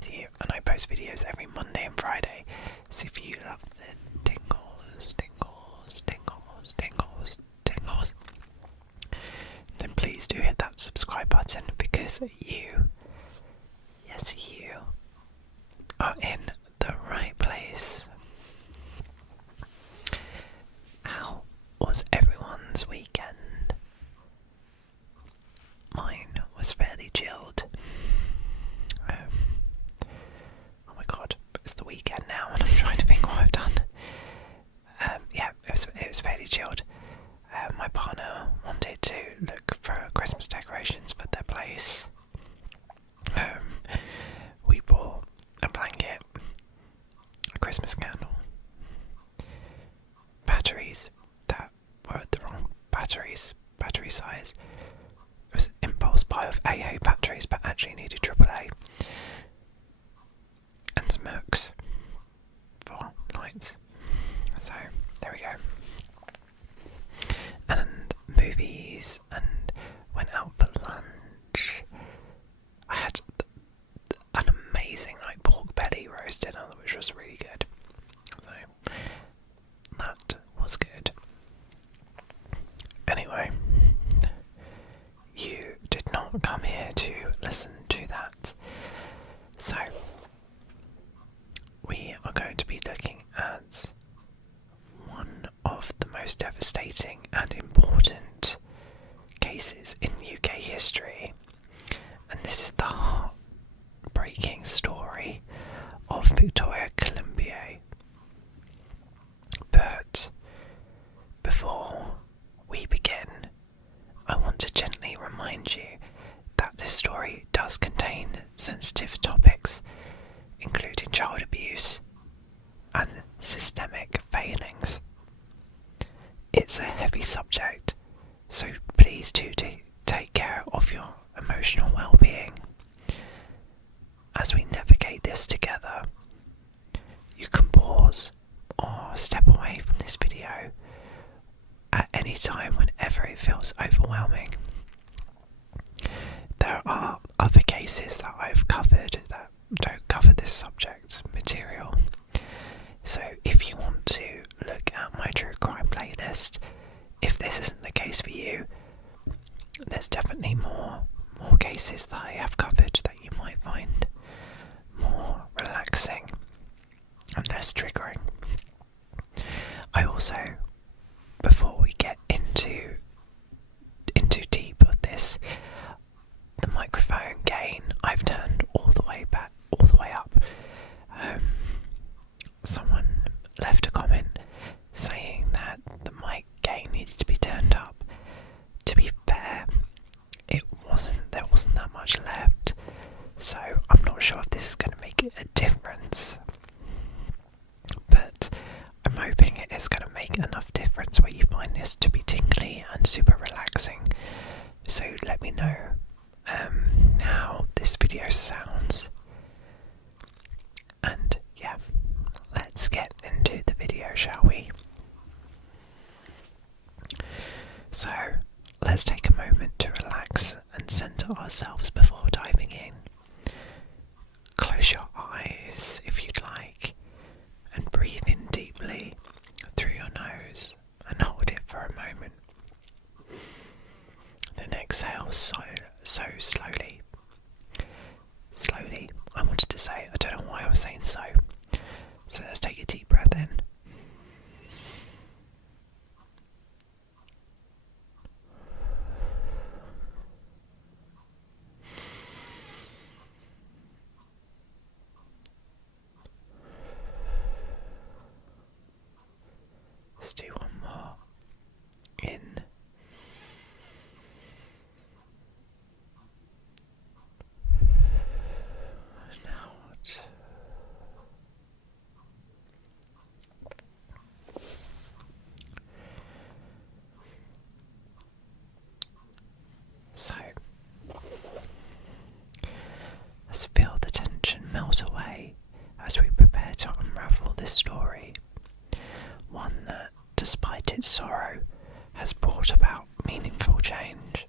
Matthew, and I post videos every Monday and Friday. So if you love the tingles, then please do hit that subscribe button, because you, yes you, are in the right place. How was everyone's weekend? Mine was fairly chilled. Oh my god, it's the weekend now and I'm trying to think what I've done. Yeah, it was fairly chilled. My partner wanted to look for Christmas decorations for their place. We bought a blanket, a Christmas candle, batteries that were the wrong battery size. It was an impulse buy of AA batteries, but actually needed AAA, and some hooks for lights. So there we go. And movies, and went out for lunch. I had an amazing pork belly roast dinner, which was really good. So that was good. Anyway, you did not come here to listen to that. So we are going to be looking at one of the most devastating and important cases in UK history, and this is the heartbreaking story of Victoria Climbié. But before we begin, I want to gently remind you that this story does contain sensitive topics, including child abuse and systemic failings. It's a heavy subject, so please do take care of your emotional well-being. As we navigate this together, you can pause or step away from this video at any time whenever it feels overwhelming. There are other cases that I've covered that don't cover this subject material. So if you want to look at my true crime playlist, if this isn't the case for you, there's definitely more cases that I have covered that you might find more relaxing and less triggering. I also, before we get into deep of this, the microphone gain I've turned all the way up. Someone left a comment saying that the mic gain needed to be turned up. To be fair, there wasn't that much left, so I'm not sure if this is going to make a difference, but I'm hoping it is going to make enough difference where you find this to be tingly and super relaxing. So let me know how this video sounds, and yeah, let's get into the video, shall we? So let's take a moment to relax and center ourselves before diving in. Close your eyes if you'd like, and breathe in deeply through your nose and hold it for a moment. Then exhale so slowly. Slowly, I wanted to say, I don't know why I was saying so. So let's take a deep breath in. Let's do one more. In. And out. So, let's feel the tension melt away as we prepare to unravel this story. One that, despite its sorrow, has brought about meaningful change.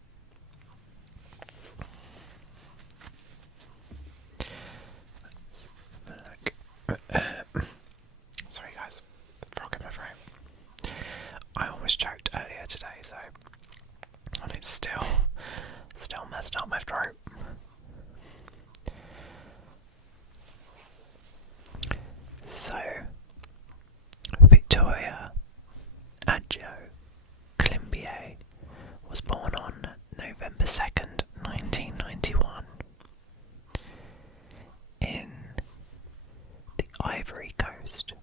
throat. I almost choked earlier today, so and it's still messed up my throat. So, Victoria Climbié was born on November 2nd, 1991, in the Ivory Coast.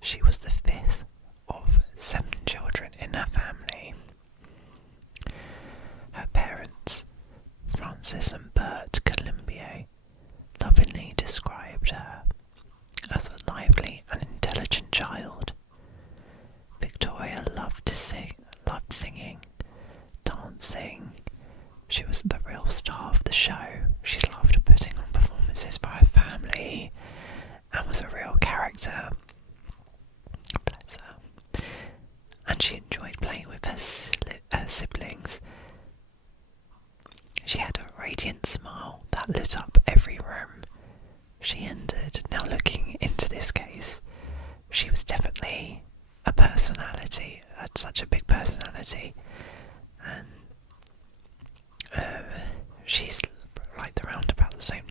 She was the fifth of 7 children in her family. Her parents, Francis and Bert Climbié, lovingly described her as a lively and intelligent child. Victoria loved singing, dancing. She was the real star of the show. She loved putting on performances for her family and was a real character. Bless her. And she enjoyed playing with her siblings. She had a radiant smile that lit up every room she entered. Now, looking into this case, she was definitely a personality, had such a big personality, and she's like around about the same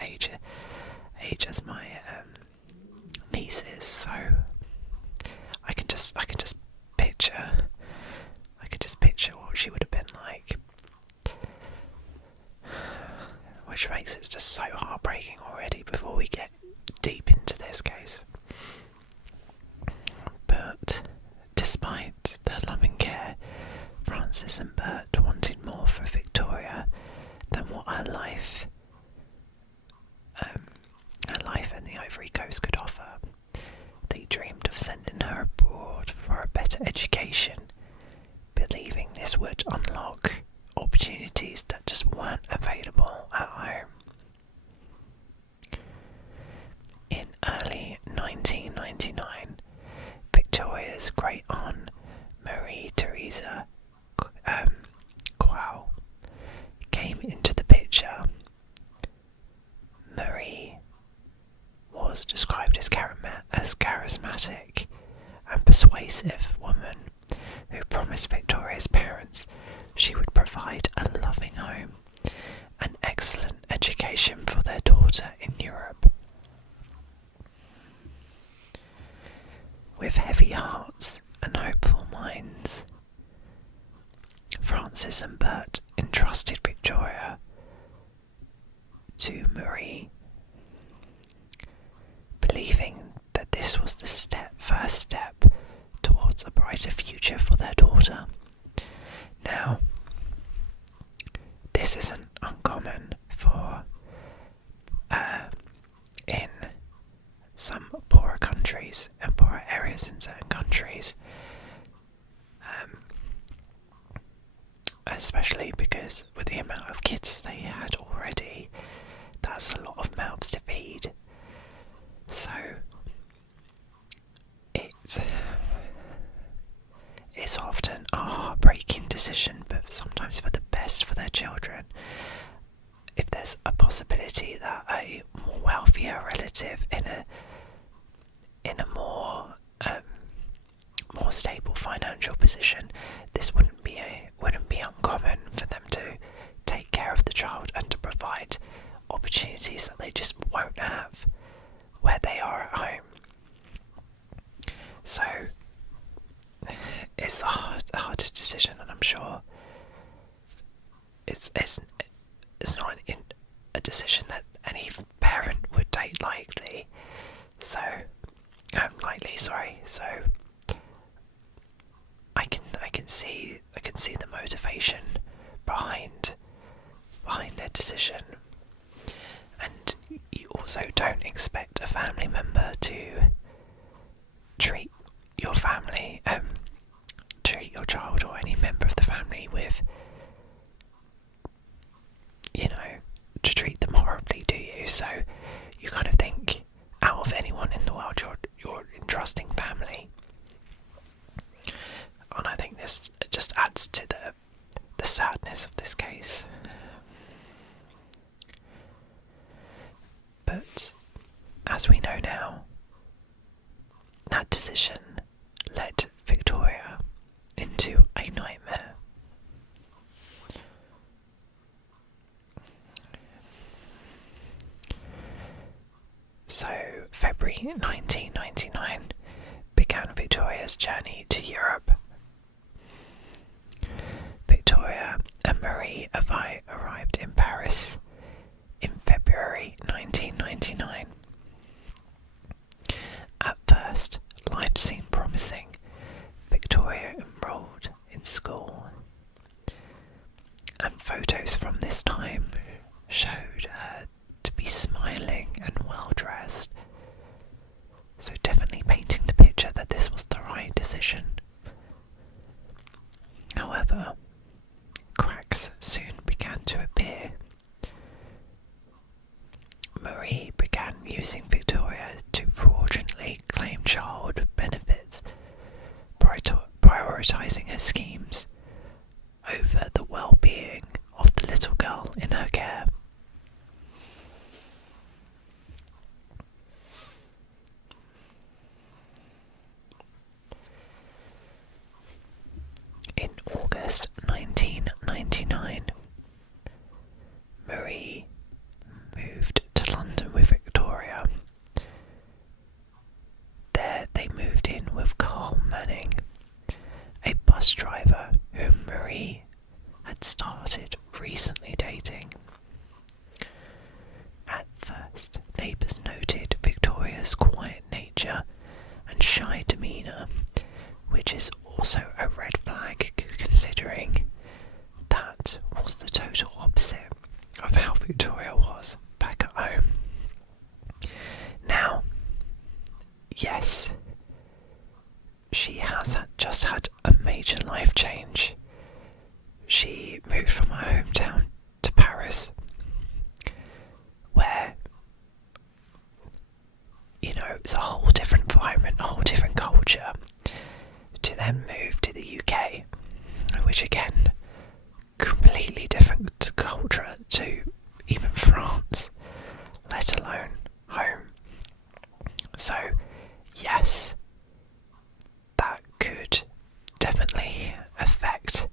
age as my nieces, so I can just picture what she would have been like, which makes it just so heartbreaking already before we get deep into this case. But despite their loving care, Francis and Bert wanted more for Victoria than what her life in the Ivory Coast could offer. They dreamed of sending her abroad for a better education, believing this would unlock opportunities that just weren't available at home. In early 1999, Victoria's great aunt, Marie Theresa Quao, came into the picture. Marie was described as charismatic and persuasive woman who promised Victoria's parents she would provide a loving home and excellent education for their daughter in Europe. With heavy hearts and hopeful minds, Francis and Bert entrusted Victoria to Marie, believing that this was the first step towards a brighter future for their daughter. Now, this isn't uncommon for in some poorer countries and poorer areas in certain countries, especially because with the amount of kids they had already, that's a lot of mouths to feed. So it's often a heartbreaking decision, but sometimes for the best for their children. If there's a possibility that a more wealthier relative in a more stable financial position, this wouldn't be uncommon for them to take care of the child and to provide opportunities that they just won't have where they are at home. So it's the hardest decision, and I'm sure it's not a decision that any parent would take lightly. So I can see the motivation behind their decision, and you also don't expect a family member to treat your child or any member of the family with, to treat them horribly, do you? So you kind of think, out of anyone in the world, you're entrusting family. And I think this just adds to the sadness of this case. But as we know now, decision led Victoria into a nightmare. So, February 1999 began Victoria's journey to Europe. Victoria and Marie arrived in Paris in February 1999. At first, life seemed promising. Victoria enrolled in school, and photos from this time showed her to be smiling and well dressed, so definitely painting the picture that this was the right decision. However, cracks soon began to appear. Marie began using Victoria to fraudulently claim child benefits, prioritising her schemes over the well-being of the little girl in her care. In August 1999, Marie moved to London with Victoria. There they moved in with Carl Manning, a bus driver whom Marie had started recently dating. At first, neighbours noted Victoria's quiet nature and shy demeanour, which is also a red flag considering that was the total opposite of how Victoria was back at home. Now, yes, she has just had a major life change. She moved from her hometown to Paris, where, it's a whole different environment, a whole different culture, to then move to the UK, which again, completely different culture to even France, let alone home. So, yes, that could definitely affect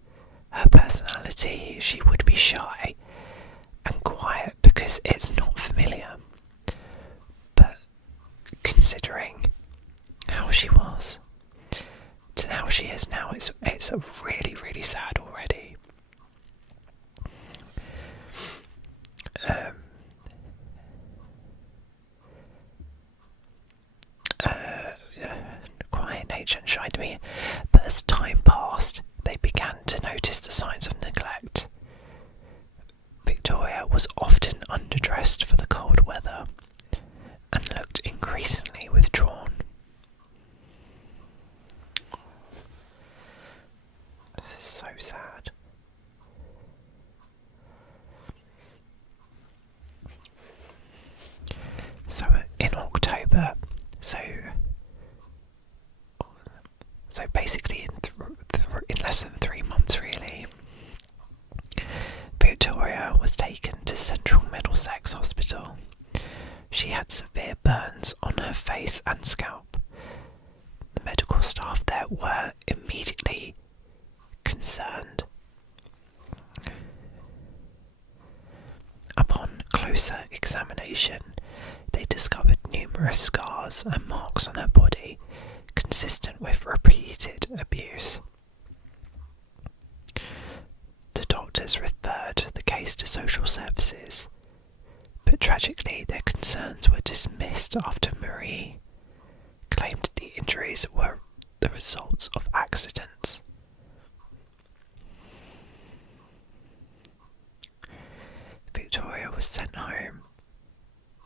her personality. She would be shy and quiet because it's not familiar. But considering how she was to how she is now, it's really, really sad already. Quiet nature and shy to me, but as time passed, they began to notice the signs of neglect. Victoria was often underdressed for the cold weather and looked increasingly withdrawn. This is so sad. So in October, so basically in less than 3 months really, Victoria was taken to Central Middlesex Hospital. She had severe burns on her face and scalp. The medical staff there were immediately concerned. Upon closer examination, they discovered numerous scars and marks on her body, consistent with repeated abuse. The doctors referred the case to social services, but tragically their concerns were dismissed after Marie claimed the injuries were the results of accidents. Victoria was sent home,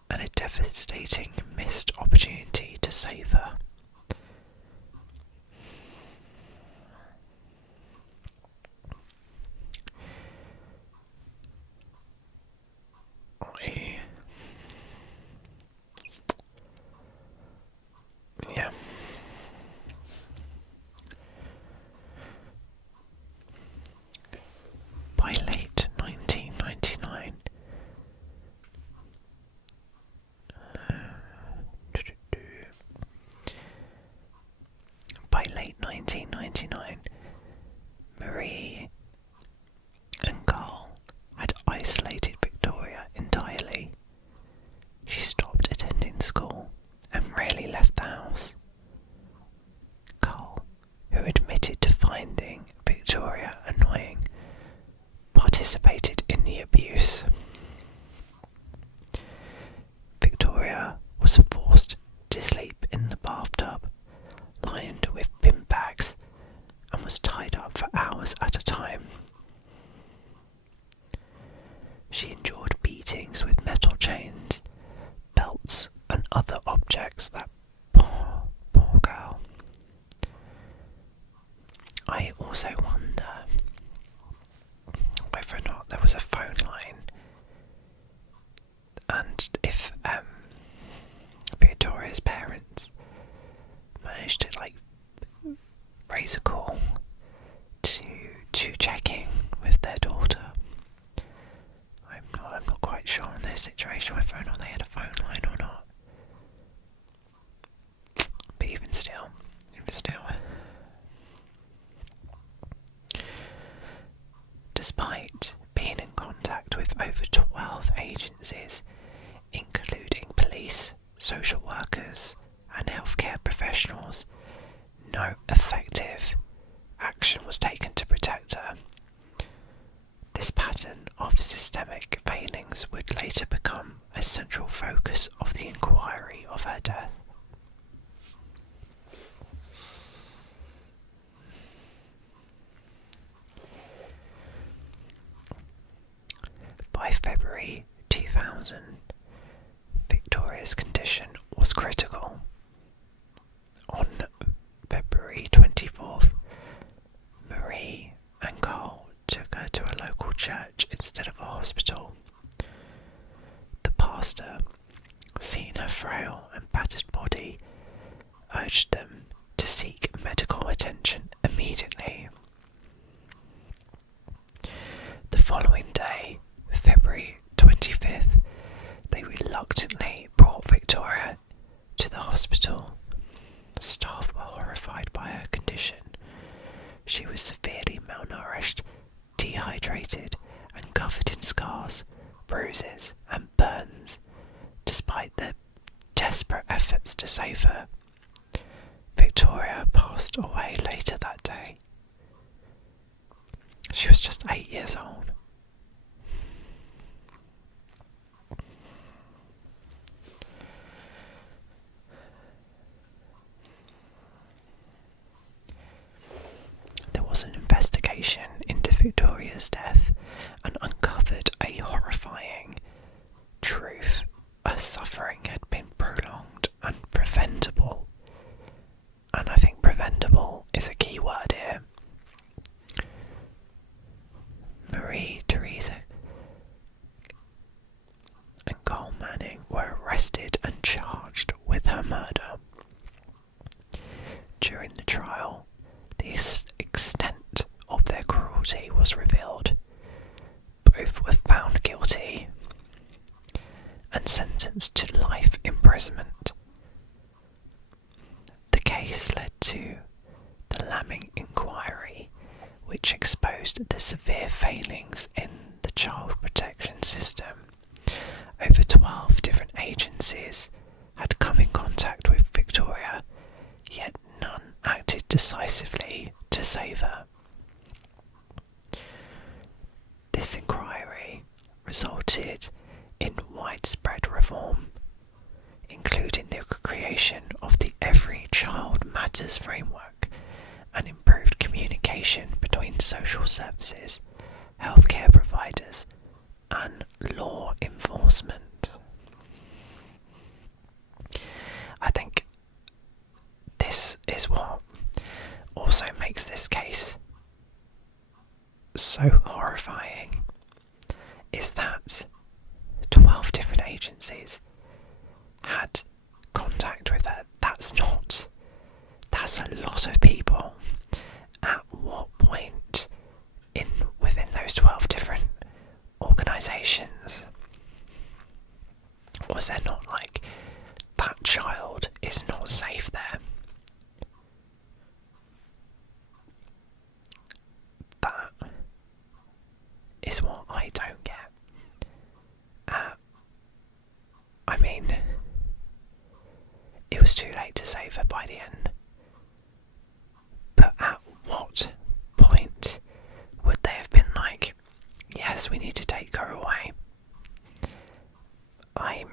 and a devastating missed opportunity to save her. Yeah. By late 1999, 1999, Marie and Carl had isolated Victoria entirely. She stopped attending school and rarely left the house. Carl, who admitted to finding Victoria annoying, participated in the abuse. Victoria was forced to sleep in the bathtub, lined with bin bags, and was tied up for hours at a time. She endured beatings with metal chains, belts, and other objects. That poor girl. I also wonder whether or not there was a phone line, and if Victoria's parents managed to raise a call to checking with their daughter. I'm not quite sure in their situation whether or not they had a phone line or not. But even still. Despite being in contact with over 12 agencies, including police, social workers, and healthcare professionals, no effective action was taken to protect her. This pattern of systemic failings would later become a central focus of the inquiry of her death. By February 2000, Victoria's condition was critical. On February 24th, Marie and Carl took her to a local church instead of a hospital. The pastor, seeing her frail and battered body, urged them to seek medical attention immediately. The following day, February 25th, they reluctantly brought Victoria to the hospital. Staff were horrified by her condition. She was severely malnourished, dehydrated, and covered in scars, bruises, and burns. Despite their desperate efforts to save her, Victoria passed away later that day. She was just 8 years old. There was an investigation into Victoria's death and uncovered a horrifying truth. Her suffering had been prolonged and preventable. And I think preventable is a key word here. Marie Theresa and Carl Manning were arrested and charged with her murder. During the trial, the extent of their cruelty was revealed. Both were found guilty and sentenced to life imprisonment. The case led to the Lamming Inquiry, which exposed the severe failings in the child protection system. Over 12 different agencies had come in contact with Victoria, yet none acted decisively to save her. This inquiry resulted in widespread reform, including the creation of the Every Child Matters framework and improved communication between social services, healthcare providers, and law enforcement. I think this is what also makes this case so horrifying, is that 12 different agencies had contact with her. That's a lot of people. At what point within those 12 different organisations was there not that child is not safe there? by the end. But at what point would they have been like, yes, we need to take her away? I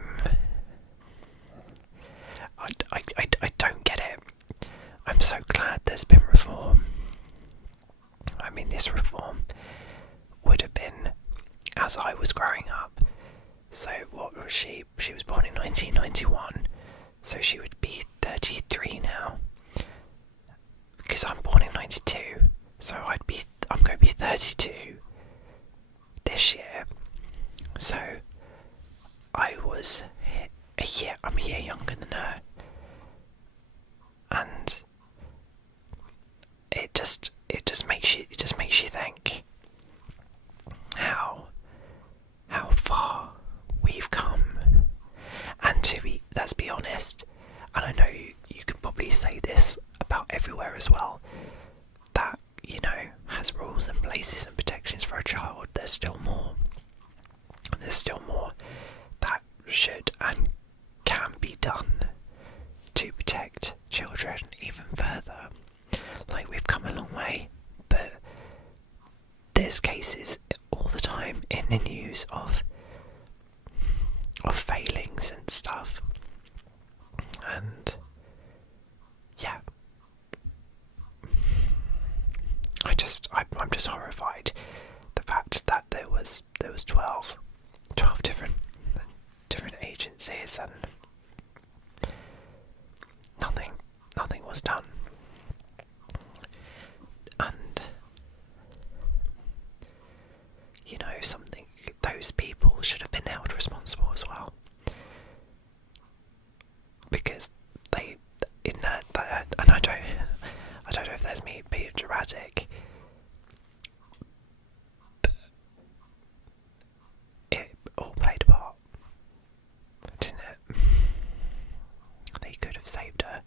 don't get it. I'm so glad there's been reform. I mean, this reform would have been as I was growing up. So what was she? She was born in 1991, so she would be 33 now. Because I'm born in 92, so I'm going to be 32 this year. So I'm a year younger than her, and it just makes you think how far we've come. And let's be honest, and I know you can probably say this about everywhere as well, that, has rules and places and protections for a child. There's still more. There's still more that should and can be done to protect children even further. Like, we've come a long way, but there's cases all the time in the news of failings and stuff. And yeah, I'm just horrified. The fact that there was 12 different agencies, and nothing was done. And those people should have been held responsible as well, because they, in that, and I don't know if that's me being dramatic, but it all played a part, didn't it? They could have saved her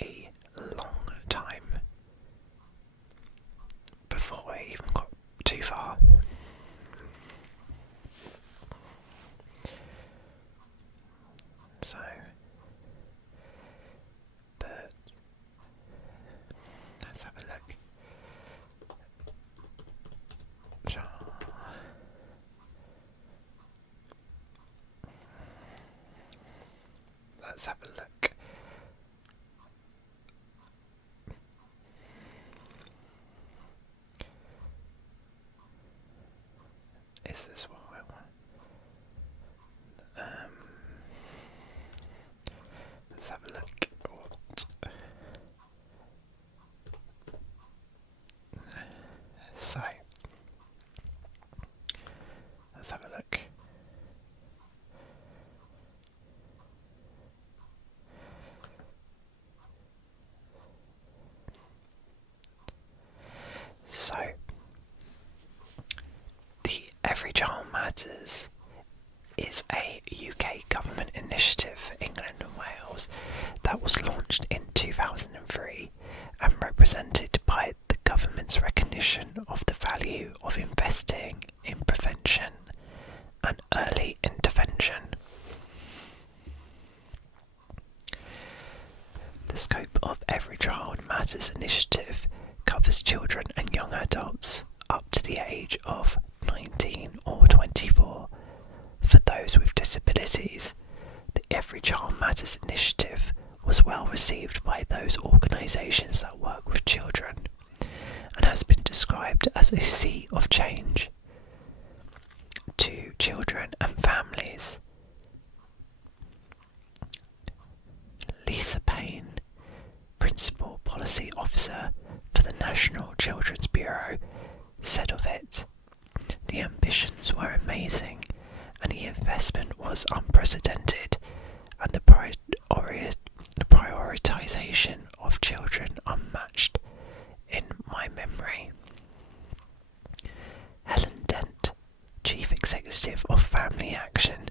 a long time before it even got too far. So, but let's have a look. Let's have a look. Is this what I want? Let's have a look. So, let's have a look. So, the Every Child Matters is a UK government initiative, England and Wales, that was launched in 2003 and represented by the government's recognition of the value of investing in prevention and early intervention. The scope of Every Child Matters initiative covers children and young adults up to the age of 19 or 24. For those with disabilities, the Every Child Matters initiative was well received by those organisations that work with children and has been described as a sea of change to children and families. Lisa Payne, Principal Policy Officer for the National Children's Bureau, said of it, "The ambitions were amazing and the investment was unprecedented, and the prioritisation of children unmatched in my memory." Helen Dent, Chief Executive of Family Action,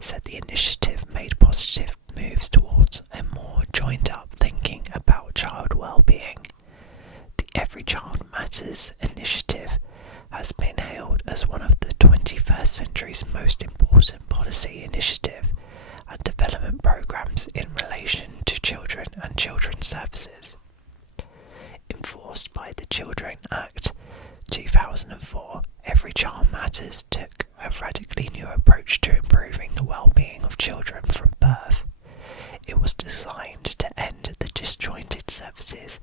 said the initiative made positive moves towards a more joined-up thinking about child well-being. The Every Child Matters initiative has been hailed as one of the 21st century's most important policy initiative and development programs in relation services. Enforced by the Children Act 2004, Every Child Matters took a radically new approach to improving the well-being of children from birth. It was designed to end the disjointed services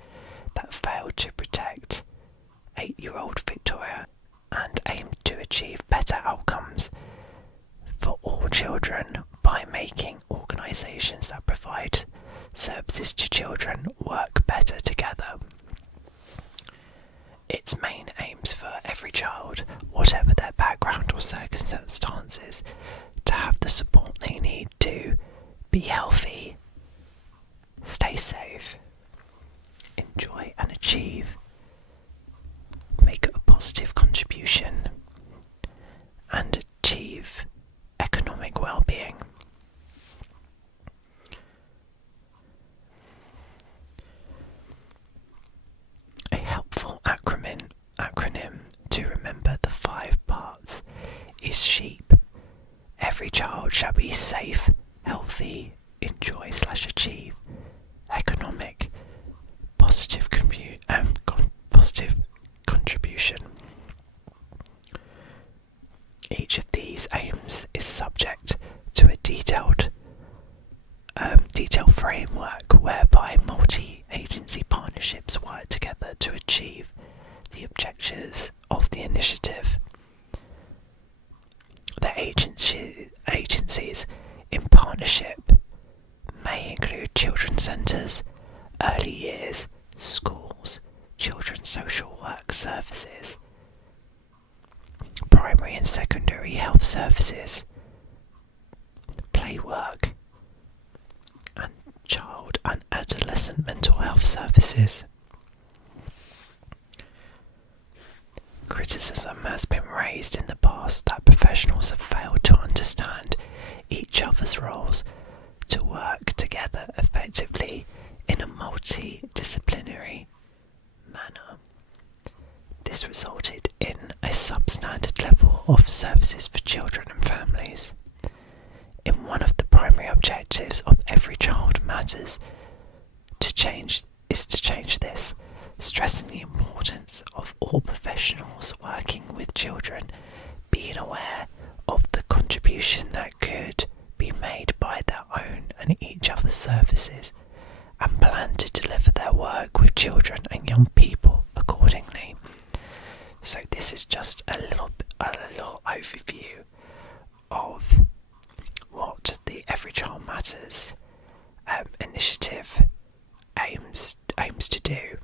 that failed to protect 8-year-old Victoria and aimed to achieve better outcomes for all children by making organisations that provide services to children work better together. Its main aims for every child, whatever their background or circumstances, to have the support they need to be healthy, stay safe, enjoy and achieve, make a positive contribution, and achieve economic well-being. A helpful acronym to remember the 5 parts is SHEEP. Every child shall be safe, healthy, enjoy/achieve, economic, positive contribution. Each of these aims is subject to a detailed framework whereby multi-agency partnerships work together to achieve the objectives of the initiative. The agencies in partnership may include children's centres, early years, schools, children's social work services, primary and secondary health services, play work, and child and adolescent mental health services. Criticism has been raised in the past that professionals have failed to understand each other's roles to work together effectively in a multidisciplinary manner. This resulted in a substandard level of services for children and families. In one of the primary objectives of Every Child Matters to change this, stressing the importance of all professionals working with children being aware of the contribution that could be made by their own and each other's services, and plan to deliver their work with children and young people accordingly. So this is just a little overview of what the Every Child Matters initiative aims to do,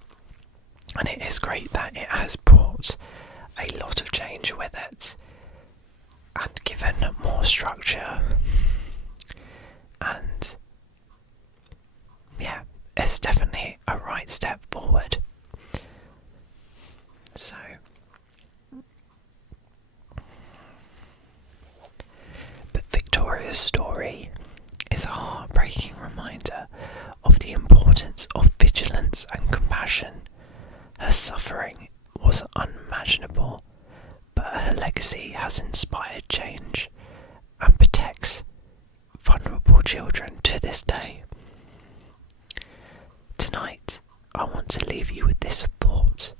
and it is great that it has brought a lot of change with it and given more structure, and yeah, it's definitely a right step forward. So but Victoria's story is a heartbreaking reminder of the importance of vigilance and compassion. Her suffering was unimaginable, but her legacy has inspired change and protects vulnerable children to this day. Tonight, I want to leave you with this thought.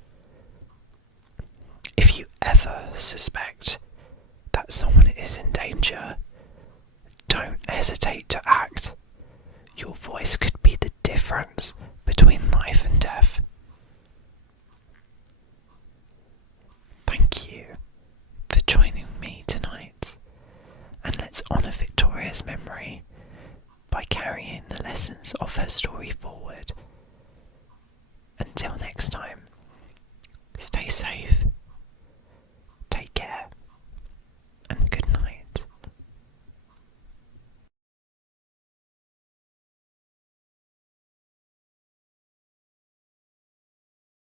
If you ever suspect that someone is in danger, don't hesitate to act. Your voice could be the difference between life and death. Thank you for joining me tonight, and let's honour Victoria's memory by carrying the lessons of her story forward. Until next time, stay safe.